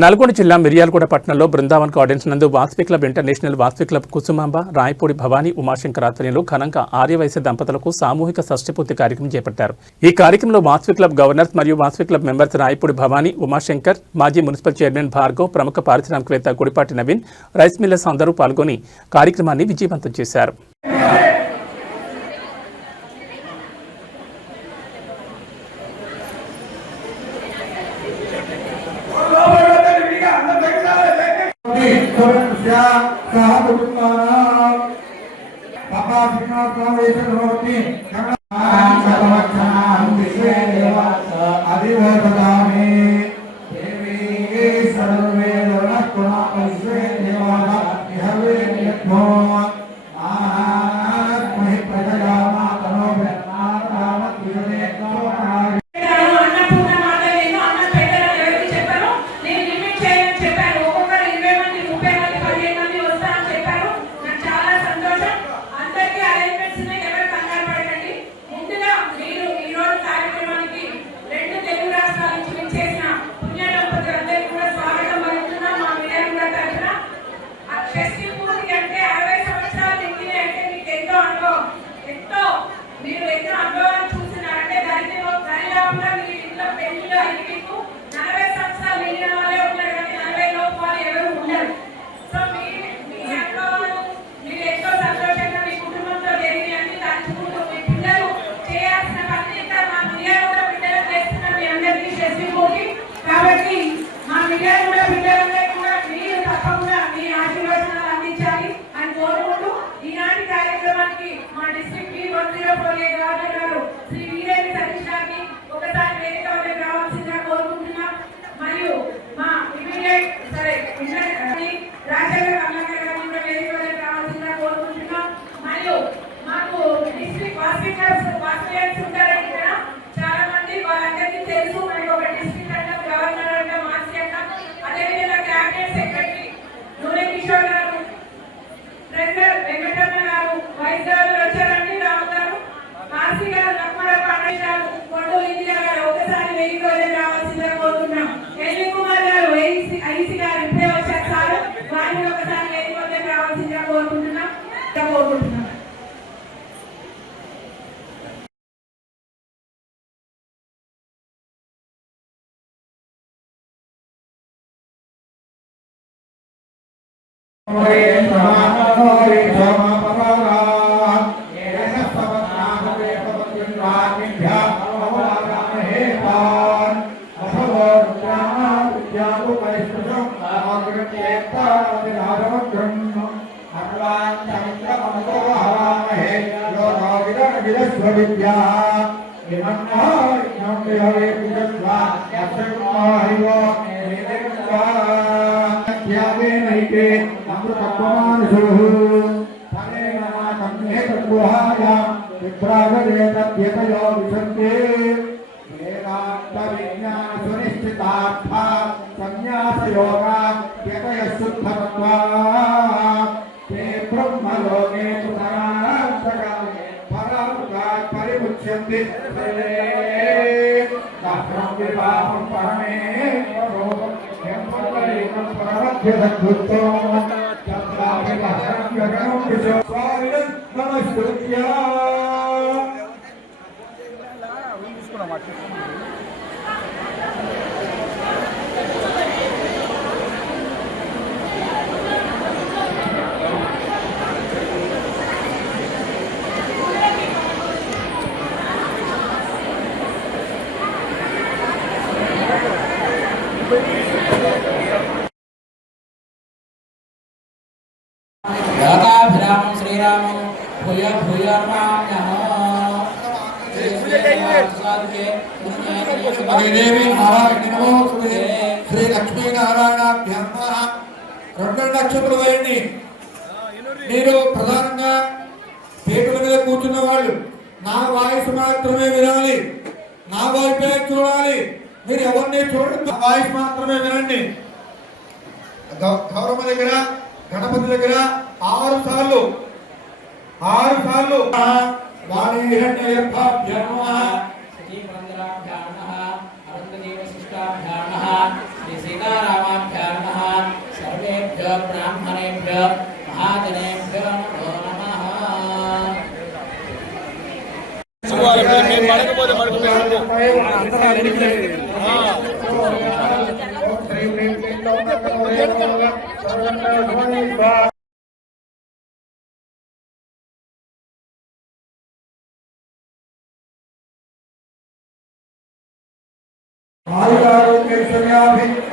నల్గొండ జిల్లా మిర్యాలగూడ పట్టణంలో బృందావన్ గార్డెన్స్ నందు Vasavi club international Vasavi club Kusumamba Rayapudi Bhavani Umashankar ఆధ్వర్యంలో ఘనంగా ఆర్యవైశ్య దంపతులకు సామూహిక షష్ఠిపూర్తి కార్యక్రమం చేపట్టారు. ఈ కార్యక్రమంలో వాసవి క్లబ్ గవర్నర్స్ మరియు వాసవి క్లబ్ మెంబర్స్ రాయపూడి భవానీ ఉమాశంకర్, మాజీ మున్సిపల్ చైర్మన్ భార్గవ్, ప్రముఖ పారిశ్రామికవేత్త గుడిపాటి నవీన్, రైస్ మిల్లర్స్ అందరూ పాల్గొని కార్యక్రమాన్ని విజయవంతం చేశారు. श्रीराम भूय भूय देवी नारायण नमोस्तुते श्री लक्ष्मी नारायणाभ्यां రెండు నక్షత్రాలు వేయండి. మీరు ప్రధానంగా పీటల మీద కూర్చున్న వాళ్ళు నా వాయిస్ మాత్రమే వినాలి, నా వైపే చూడాలి. మీరు ఎవరిని చూడండి, వాయిస్ మాత్రమే వినండి. గౌరవ దగ్గర గణపతి దగ్గర 6 సార్లు వాణి హిరణ్యర్భాభ్యాం నమః సతీ పురంధరాభ్యాం నమః అరుంధదేవ శిష్టాభ్యాం నమః శ్రీ సీతారామాభ్యాం ब्राह्मणेभ्यो महाजनेभ्यो नमो नमः।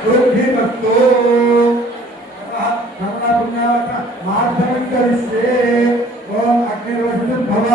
वृद्धिमस्तु मार्गमंतरिष्ये ओम अग्निर्वसुभव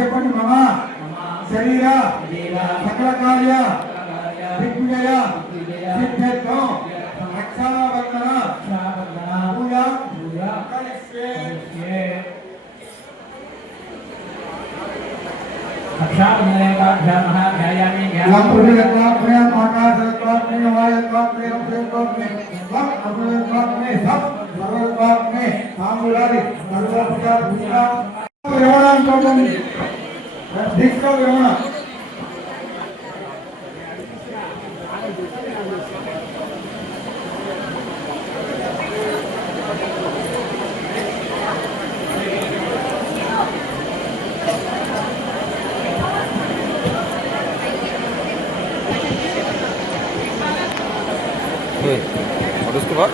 చెప్పండి మమ శరీర సకల కార్య దిగ్విజయ సిద్ధ్యర్థం రక్షాబంధన పూజ కరిష్యే और उसके बाद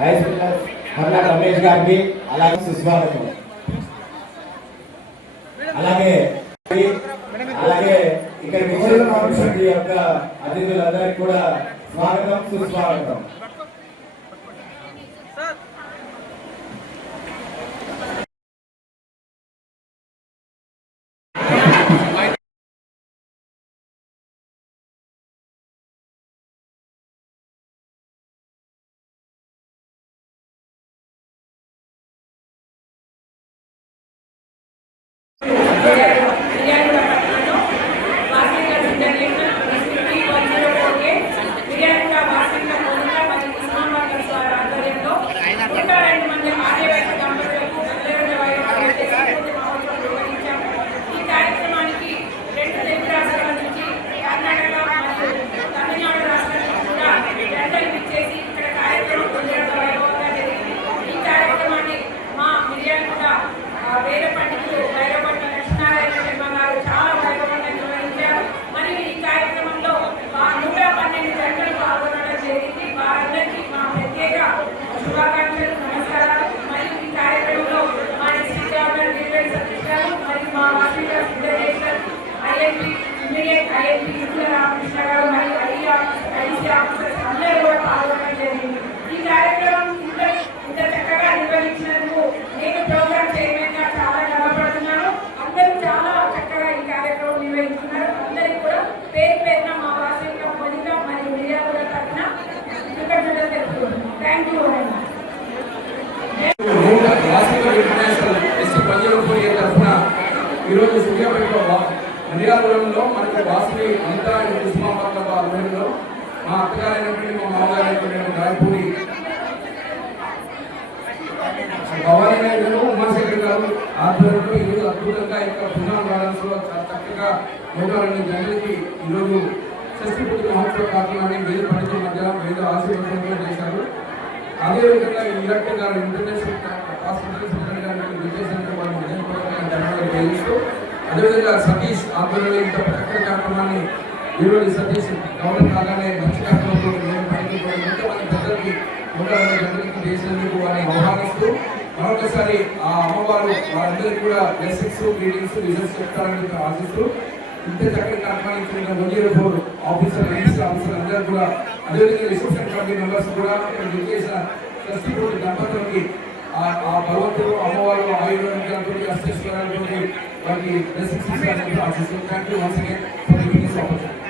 రైస్ మిల్లర్స్ కర్ణా రమేష్ గారికి అలాగే సుస్వాగతం. అలాగే ఇక్కడ విచ్చేసినటువంటి యొక్క అతిథులందరికీ కూడా స్వాగతం సుస్వాగతం. వేరే పండితులు భైరవ లక్ష్మీనారాయణ ఎస్ఓఏ తరఫున ఈరోజు సూర్యాపేటలో హరియాపురంలో మనకి వాసవి అంతా కుసుమాంబ క్లబ్ ఆధ్వర్యంలో మా అత్తగారైనటువంటి మా మామగారైనటువంటి రాయపూడి భవానీ నాయుడు ఉమాశేఖర్ గారు ఆధ్వర్యంలో ఈరోజు అద్భుతంగా యొక్క పునాన్ గార్డెన్స్ లో చాలా చక్కగా 102 జనులకి ఈరోజు షష్ఠి మహోత్సవ కార్యక్రమాన్ని వేద పండితుల మధ్య వేద ఆశీర్వచనంలో చేశారు. అదేవిధంగా ఈ విరాట్ గారు ఇంటర్నేషనల్ హాస్పిటల్స్ విజయశంకర్ వారిని విజయపూర్వకంగా ధన్యవాదాలు తెలియజేస్తూ అదేవిధంగా సతీష్ ఆధ్వర్యంలో ఇంత చక్కటి కార్యక్రమాన్ని ఈరోజు సతీష్ గవర్నర్ కాగానే మంచి కార్యక్రమంలో ఎంతమంది పెద్దలకి 102 జనులకి చేసినందుకు వారిని ఆహ్వానిస్తూ మరొకసారి ఆ అమ్మవారు వారందరికీ కూడా బ్లెస్సింగ్స్ గ్రీటింగ్స్ రిజల్ట్స్ చెప్తారని ఆశిస్తూ ఇంత చక్కటి కార్యక్రమాన్ని ఇచ్చిన 104 ఆఫీసర్ రిజిస్టర్ ఆఫీసర్ అందరూ కూడా అదేవిధంగా రిసెప్షన్ కమిటీ మెంబర్స్ కూడా ఇక్కడ చేసిన షష్ఠి దంపతులకి ఆ భగవంతుడు అమ్మవారు ఆయుర్వేదాలతో అష్టేశ్వరాలతో వారికి బ్లెస్సింగ్స్ ఇస్తారని ఆశిస్తూ thank you once again for giving this opportunity.